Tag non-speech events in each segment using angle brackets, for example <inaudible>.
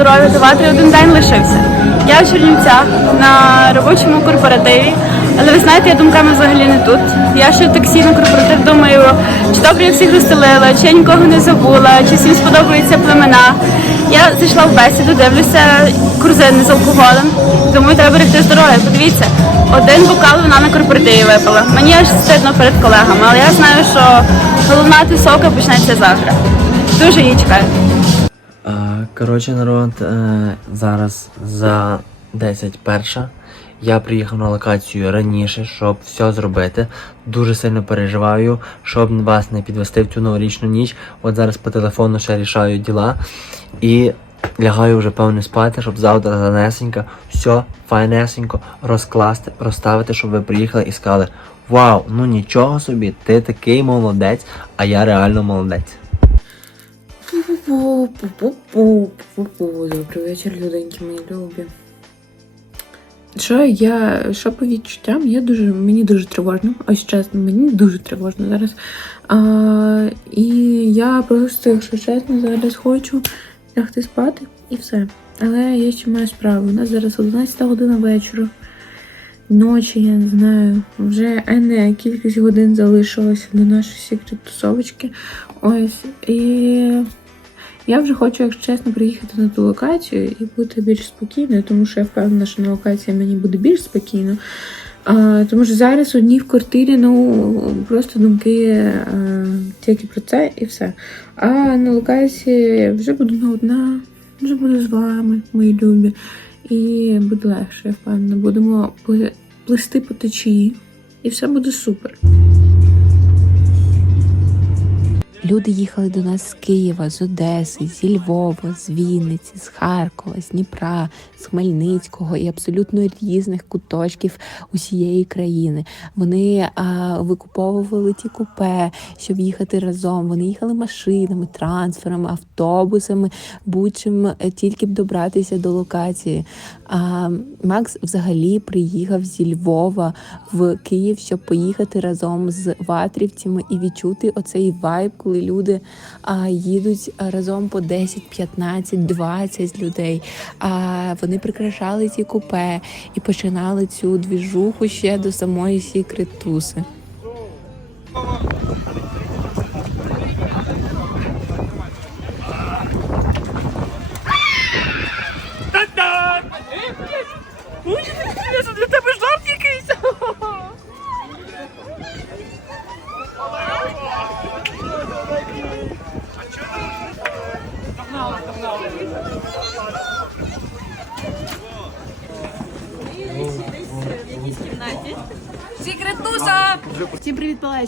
здоров'я давати, один день лишився. Я в Чернівцях на робочому корпоративі, але ви знаєте, я думками взагалі не тут. Я ще таксі на корпоратив думаю, чи добре я всіх розстелила, чи я нікого не забула, чи всім сподобаються племена. Я зайшла в бесіду, дивлюся корзини з алкоголем. Думаю, треба берегти здоров'я. Подивіться, один бокал вона на корпоративі випила. Мені аж стидно перед колегами, але я знаю, що головна тусовка почнеться завтра. Дуже її чекаю. Коротше, народ, е, зараз за 10 перша. Я приїхав на локацію раніше, щоб все зробити. Дуже сильно переживаю, щоб вас не підвести в цю новорічну ніч. От зараз по телефону ще рішаю діла. І лягаю вже певне спати, щоб завтра занесенько, все файнесенько розкласти, розставити, щоб ви приїхали і сказали: Вау, ну нічого собі, ти такий молодець, а я реально молодець. Добрий вечір, люденьки мої любі. Що я, що по відчуттям, я дуже, мені дуже тривожно, ось чесно, мені дуже тривожно зараз. А, і я просто, якщо чесно, зараз хочу лягти спати і все. Але я ще маю справу. У нас зараз 11 година вечора. Ночі, я не знаю, вже енне кількість годин залишилося до нашої секрет тусовочки. Ось. І я вже хочу, якщо чесно, приїхати на ту локацію і бути більш спокійною, тому що я впевнена, що на локації мені буде більш спокійно. А, тому що зараз одні в квартирі, ну просто думки а, тільки про це і все. А на локації вже буду не одна, вже буду з вами, мої любі. І буде легше, я впевнена. Будемо пли- плисти по течії, і все буде супер. Люди їхали до нас з Києва, з Одеси, зі Львова, з Вінниці, з Харкова, з Дніпра, з Хмельницького і абсолютно різних куточків усієї країни. Вони а, викуповували ті купе, щоб їхати разом. Вони їхали машинами, трансферами, автобусами, будь-чим е, тільки б добратися до локації. А Макс взагалі приїхав зі Львова в Київ, щоб поїхати разом з ватрівцями і відчути оцей вайб, коли люди а, їдуть разом по 10, 15, 20 людей. А вони прикрашали ці купе і починали цю двіжуху ще до самої сікретуси.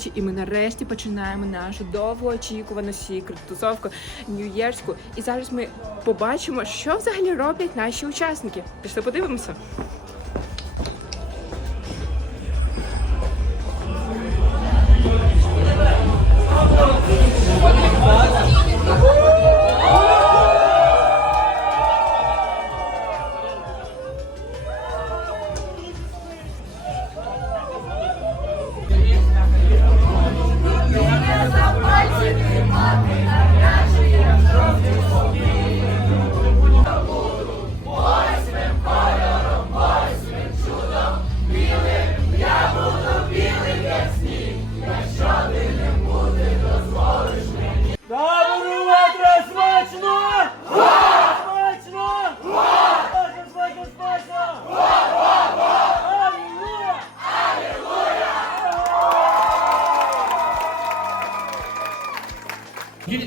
Привіт! І ми нарешті починаємо нашу довгоочікувану секрет тусовку нью-єрську. І зараз ми побачимо, що взагалі роблять наші учасники. Пішли подивимося.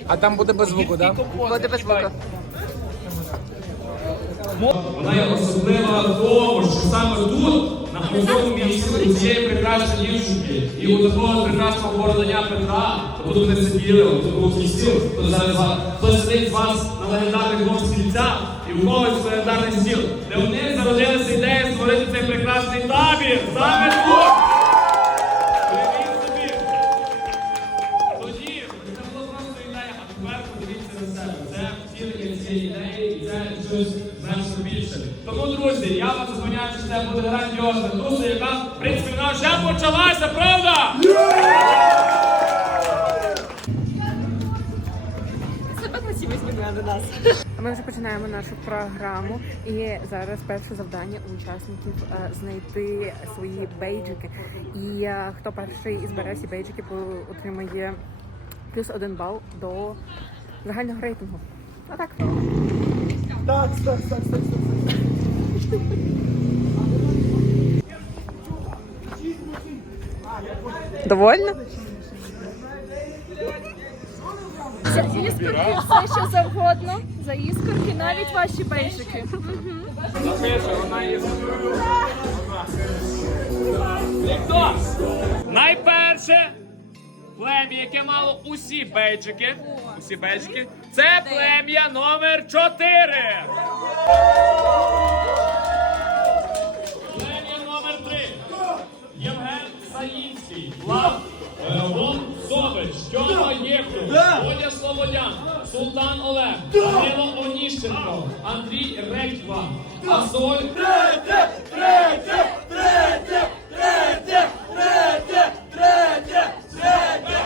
А там буде без звуку, так? Буде без звуку. Вона є особлива в тому, що саме тут, на новому місці, у цієї прекрасної дівчинки і у такого прекрасного бородання Петра, тут вони сиділи, тут був стіл, зараз вас- хтось сидить з вас на легендарних двох стільцях, і в когось легендарний стіл, де в них зародилася ідея створити цей прекрасний табір, саме тут! Що це буде грандіозна туса, яка, в принципі, вона вже почалася, правда? Себе до нас. Ми вже починаємо нашу програму, і зараз перше завдання у учасників е, знайти свої бейджики. І е, хто перший і збере всі бейджики, по- отримає плюс один бал до загального рейтингу. Отак. Так, так, так, так, так. Довольно? Іскорки, все що завгодно. За іскорки, навіть ваші бейджики. Найперше плем'я, яке мало усі бейджики. Усі бейджики. Це плем'я номер 4. Влад Вон Собич, Тьома Євтух, Водя Слободян, Султан Олег, Данило Оніщенко, Андрій Реква, Асоль Третє, третє, третє, третє, третє, третє, третє.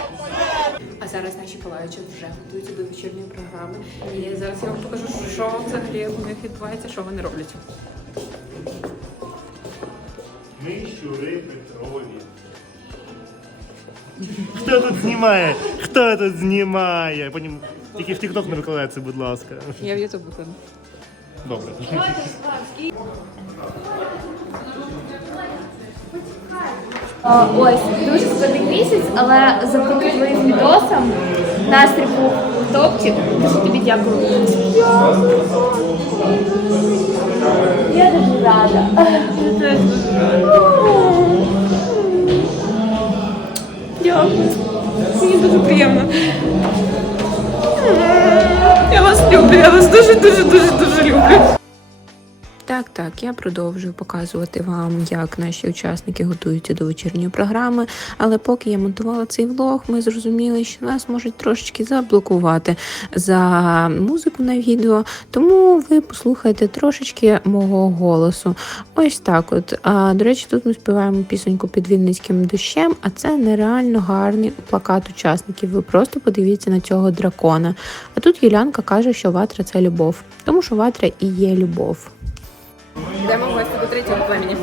А зараз наші палаючі вже готуються до вечірньої програми. І зараз я вам покажу, що взагалі у них відбувається, що вони роблять. Ми щури Петрові. Хто тут знімає? Хто тут знімає? Потім тільки в TikTok не викладається, будь ласка. Я в Ютуб викладу. Добре. Ось дуже складний місяць, але завдяки твоїм відосам настрій був топчик. Дуже тобі дякую. Я дуже рада. Я теж дуже рада. Вас дуже, дуже, дуже, дуже. Так, я продовжую показувати вам, як наші учасники готуються до вечірньої програми. Але поки я монтувала цей влог, ми зрозуміли, що нас можуть трошечки заблокувати за музику на відео. Тому ви послухайте трошечки мого голосу. Ось так. От а, до речі, тут ми співаємо пісеньку під Вінницьким дощем, а це нереально гарний плакат учасників. Ви просто подивіться на цього дракона. А тут Юлянка каже, що ватра це любов, тому що ватра і є любов. До племені.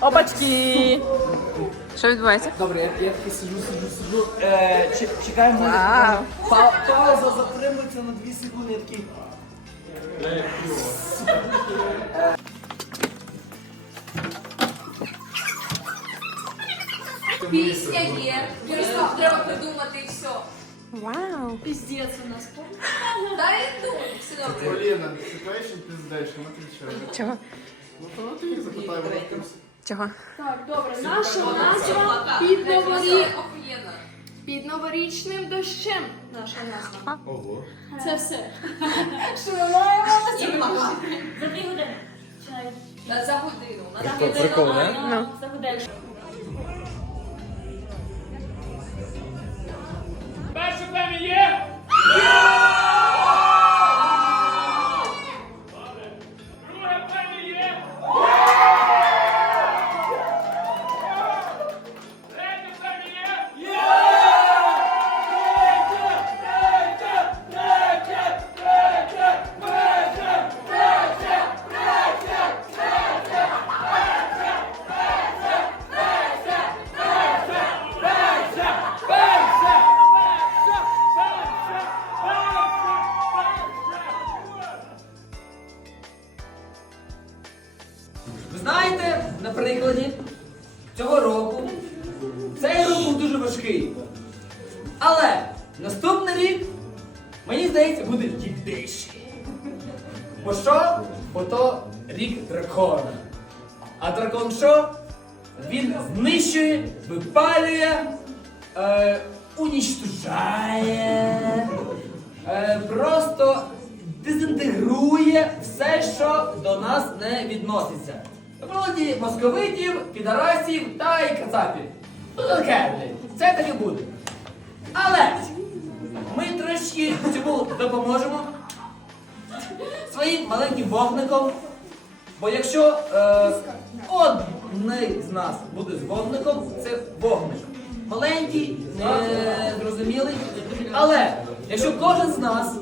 Опачки! Що відбувається? Добре, я, я таки сиджу, сиджу, сиджу. Е, чек- чекаємо. Вау. Па- пауза затримується на 2 секунди. Я такий. Пісня є, просто треба придумати і все. Вау! Піздець у нас. Дай думай, все добре. Поліна, чекаєш і піздаєш, вона кричає. Чого? Ну, то ти її запитай, вона в курсі. Чого? Так, добре, наша назва під новорі... Охуєнно. під новорічним дощем. Наша назва. Ого. Це все. Що ми маємо І плакати. за дві години. На За годину. прикол, да? Ну, за годину. Дезінтегрує все, що до нас не відноситься. В прикладі московитів, підарасів та й кацапів. Ну таке, блядь, це таки буде. Але ми трошки цьому допоможемо своїм маленьким вогником. Бо якщо е, один з нас буде з вогником, це вогник. маленький, незрозумілий. Але якщо кожен з нас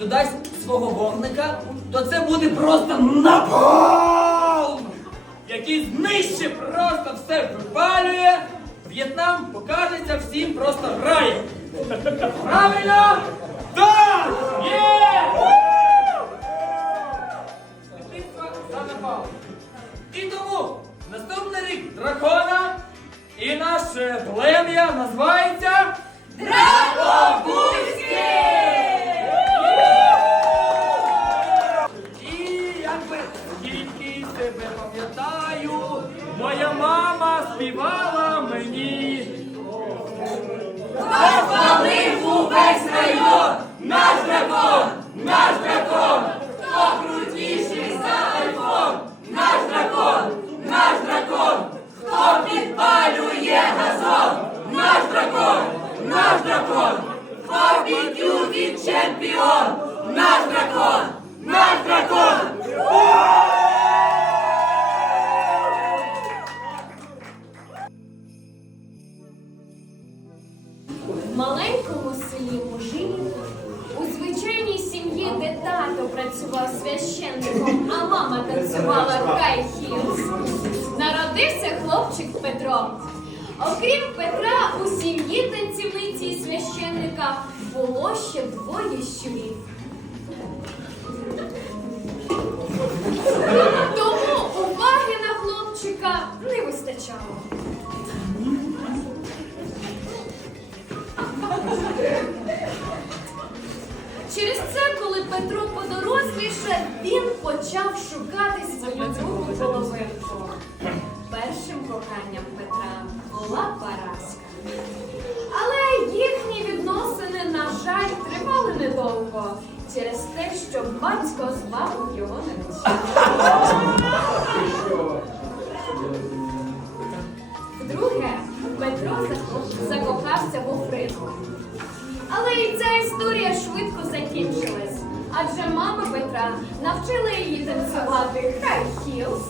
додасть свого вогника, то це буде просто напалм, який знищить просто все випалює. В'єтнам покажеться всім просто раєм. Правильно? Так! Є! Дитинство занепало. І тому наступний рік дракона і наше плем'я називається І Розпалив увесь! Наш дракон! Наш дракон! Петро подоросліше, він почав шукати свою другу половинку. Першим коханням Петра була Параска. Але їхні відносини, на жаль, тривали недовго через те, що батько звав його на Вдруге, Петро закохався в Офритку. Але і ця історія швидко адже мама Петра навчила її танцювати хай хілс.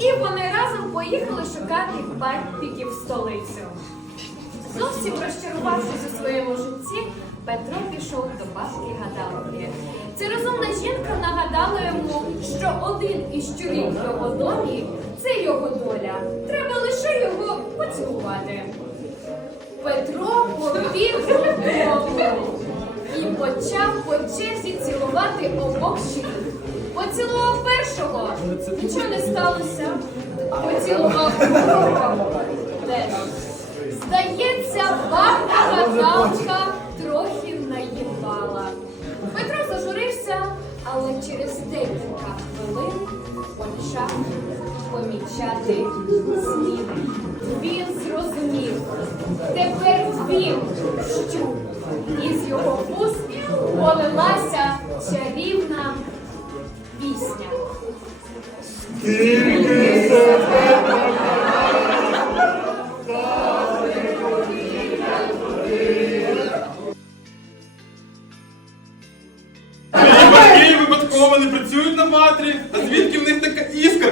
І вони разом поїхали шукати папіків в столицю. Зовсім розчарувавшись у своєму житті, Петро пішов до бабки гадалки. Ця розумна жінка нагадала йому, що один із в його домі це його доля. Треба лише його поцілувати. Петро побіг додому і почав по черзі цілувати обох щурів. Поцілував першого, нічого не сталося. Поцілував другого. Здається, бабка гадалка трохи наїбала. Петро зажурився, але через декілька хвилин почав помічати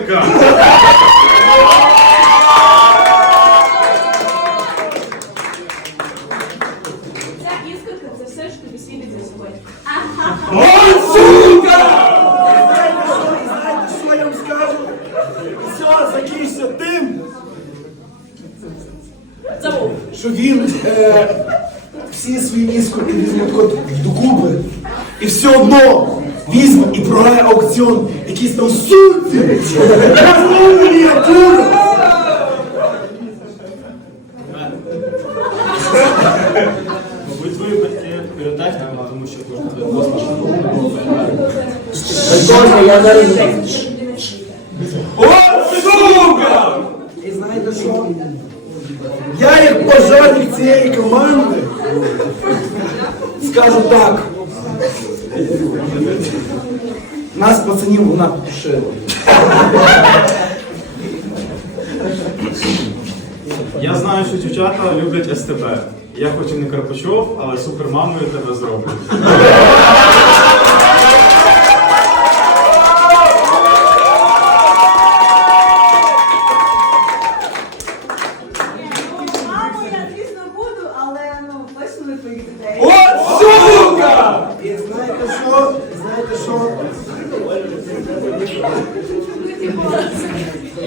God. <laughs> твої батьки піротехніка, тому що О, сука! І знаєте що? Я як пожарник цієї команди скажу так. Нас пацанів вона підшила. Я знаю, що дівчата люблять СТБ. Я хоч і не Карпачов, але супермамою тебе зроблю.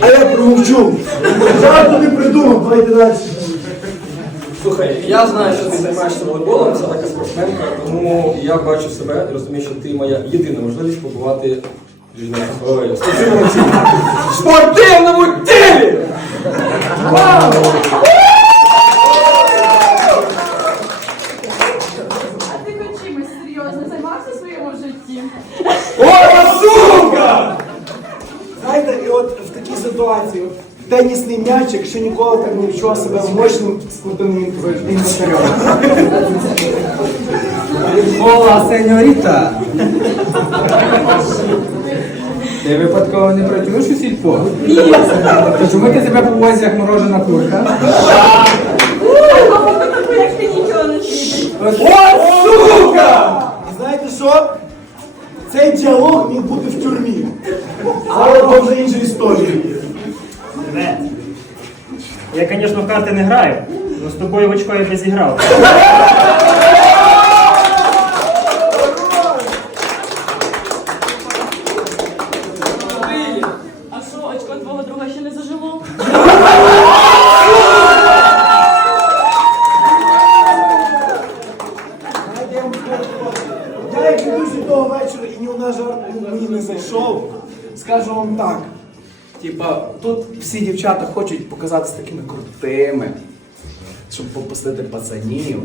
А я промовчу. Жарту не придумав, давайте далі. Слухай, я знаю, що ти займаєшся волейболом, це така спортсменка, тому я бачу себе і розумію, що ти моя єдина можливість побувати в жіночому спортивному тілі. В спортивному тілі! А ти хоч чимось серйозно займався в своєму житті? О, сука! Знаєте, і от в такій ситуації, тенісний м'ячик ще ніколи так не відчував себе мощним спортивним інвентарем. Ола, сеньоріта! Ти випадково не працюєш у сільпо? Ні. То чому ти себе повозиш як морожена курка? Як ти нічого не світиш? І знаєте що? Цей діалог міг бути в тюрмі. Але це вже інша історія. Я, звісно, в карти не граю, але з тобою в очко я би зіграв. А що, очко твого друга ще не зажило? Знаєте, я вам скажу, Я як ведучий того вечора і ні одна жарт мені не зайшов. Скажу вам так. Типа, тут всі дівчата хочуть показатися такими крутими, щоб попустити пацанів.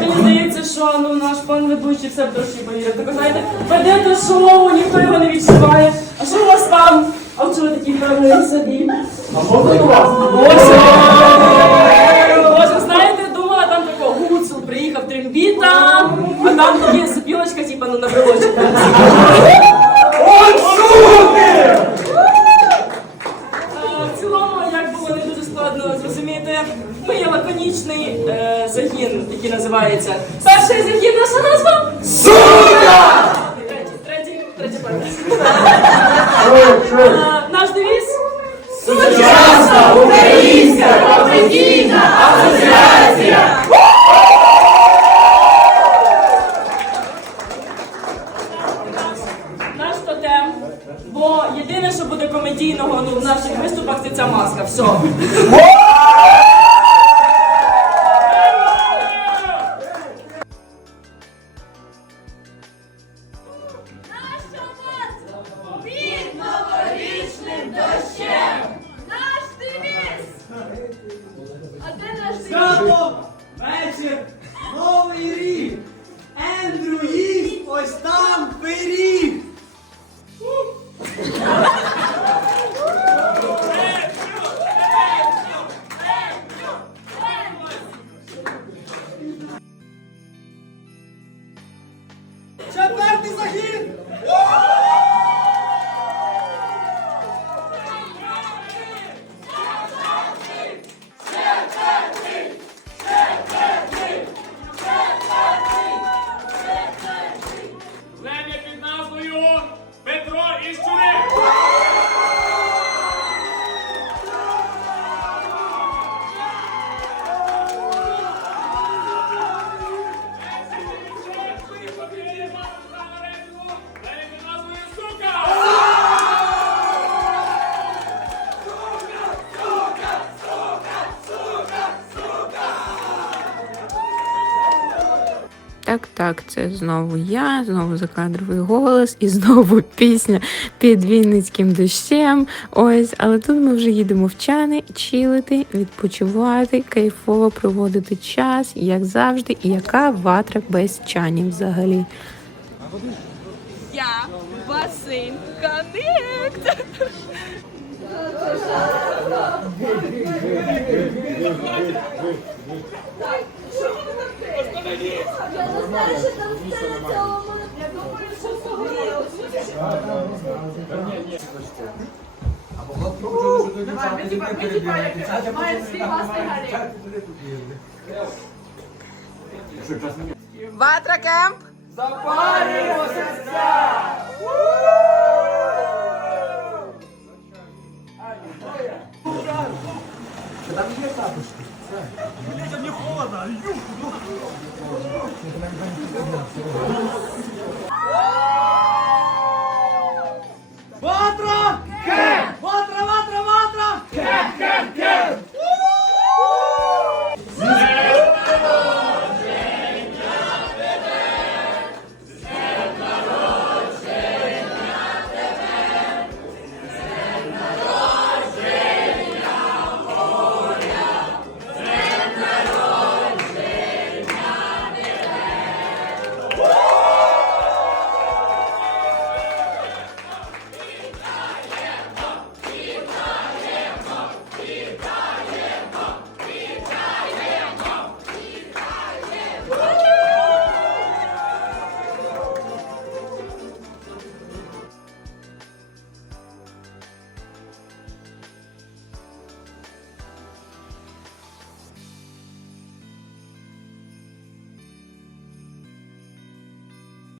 Мені здається, що ну наш пан ведучий все в душі повірив. Так знаєте, ведете шоу, ніхто його не відчуває. А що у вас там? А ви такі впевнені собі? А можна до вас? Боже, Боже, знаєте, думала, там такого гуцул приїхав трембіта, а там такі сопілочка, типа, ну на брелочку. Е, В цілому, як було не дуже складно зрозуміти, ми є лаконічний е, загін, який називається. Перший загін наша назва? Сука! Третій, третій, третій перший. Е, Наш девіз? Сучасна українська професійна асоціація! Наш тотем, бо єдине, що буде комедійного ну, в наших виступах, це ця маска. Все. Так, так, це знову я, знову закадровий голос і знову пісня під Вінницьким дощем. Ось, але тут ми вже їдемо в чани, чилити, відпочивати, кайфово проводити час, як завжди, і яка ватра без чанів взагалі. Я басейн Коннект. Я не знаю, що там все на цьому. Я думаю, що погоріло. Має свій власний гарі. Ватра кемп. Мені холодно,